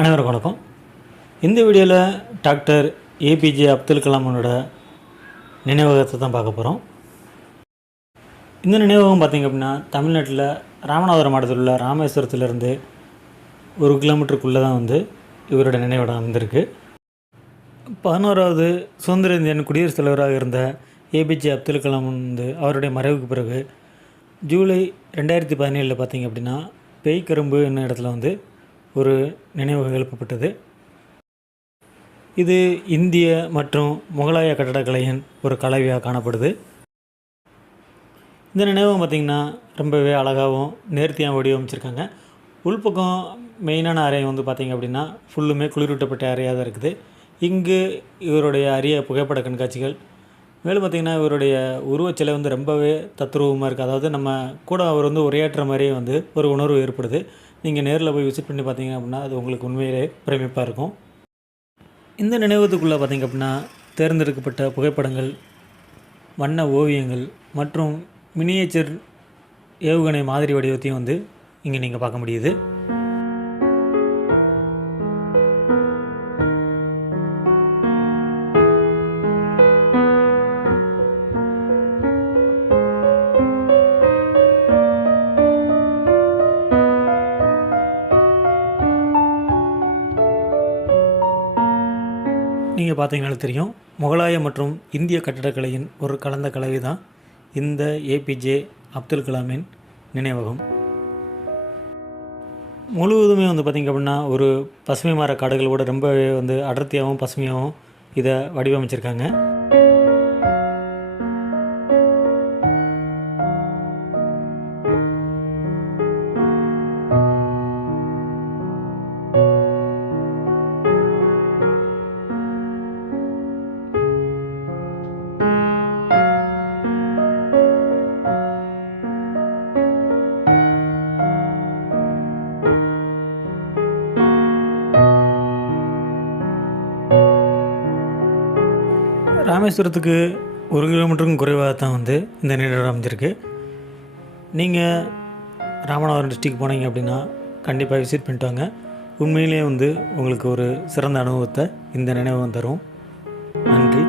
அனைவருக்கும் வணக்கம். இந்த வீடியோவில் டாக்டர் ஏபிஜே அப்துல் கலாமோட நினைவகத்தை தான் பார்க்க போகிறோம். இந்த நினைவகம் பார்த்திங்க அப்படின்னா தமிழ்நாட்டில் ராமநாதபுரம் மாவட்டத்தில் உள்ள ராமேஸ்வரத்துலேருந்து 1 கிலோமீட்டருக்குள்ளே தான் இவரோட நினைவிடம் வந்திருக்கு. 11வது சுதந்திர இந்தியன் குடியரசுத் தலைவராக இருந்த ஏபிஜே அப்துல் கலாம் அவருடைய மறைவுக்கு பிறகு ஜூலை 2017 பார்த்திங்க அப்படின்னா பேய்கரும்பு என்ன இடத்துல ஒரு நினைவகம் எழுப்பப்பட்டது. இது இந்திய மற்றும் முகலாய கட்டடக்கலையின் ஒரு கலவையாக காணப்படுது. இந்த நினைவகம் பார்த்திங்கன்னா ரொம்பவே அழகாகவும் நேர்த்தியாக வடிவமைச்சிருக்காங்க. உள்பக்கம் மெயினான அறை பார்த்திங்க அப்படின்னா ஃபுல்லுமே குளிரூட்டப்பட்ட அறையாக தான் இருக்குது. இங்கு இவருடைய அரிய புகைப்பட கண்காட்சிகள், மேலும் பார்த்திங்கன்னா இவருடைய உருவச்சிலை ரொம்பவே தத்ரூபமாக இருக்குது. அதாவது நம்ம கூட அவர் உரையாற்றுற மாதிரியே ஒரு உணர்வு ஏற்படுது. நீங்கள் நேரில் போய் விசிட் பண்ணி பார்த்தீங்க அப்படின்னா அது உங்களுக்கு உண்மையிலே பிரமிப்பாக இருக்கும். இந்த நினைவகத்துக்குள்ளே பார்த்திங்க அப்படின்னா தேர்ந்தெடுக்கப்பட்ட புகைப்படங்கள், வண்ண ஓவியங்கள் மற்றும் மினியேச்சர் ஏவுகணை மாதிரி வடிவத்தையும் இங்கே நீங்கள் பார்க்க முடியுது. நீங்கள் பார்த்தீங்கன்னாலும் தெரியும், முகலாய மற்றும் இந்திய கட்டடக்கலையின் ஒரு கலந்த கலவை தான் இந்த ஏபிஜே அப்துல் கலாமின் நினைவகம். முழுவதுமே பார்த்திங்க அப்படின்னா ஒரு பசுமை மர காடுகளோட ரொம்பவே அடர்த்தியாகவும் பசுமையாகவும் இதை வடிவமைச்சிருக்காங்க. ராமேஸ்வரத்துக்கு 1 கிலோமீட்டருக்கும் குறைவாக தான் இந்த நினைவிடம் அமைஞ்சிருக்கு. நீங்கள் ராமநாதபுரம் டிஸ்ட்ரிக்ட் போனீங்க அப்படின்னா கண்டிப்பாக விசிட் பண்ணிட்டு வாங்க. உண்மையிலே உங்களுக்கு ஒரு சிறந்த அனுபவத்தை இந்த நினைவகம் தரும். நன்றி.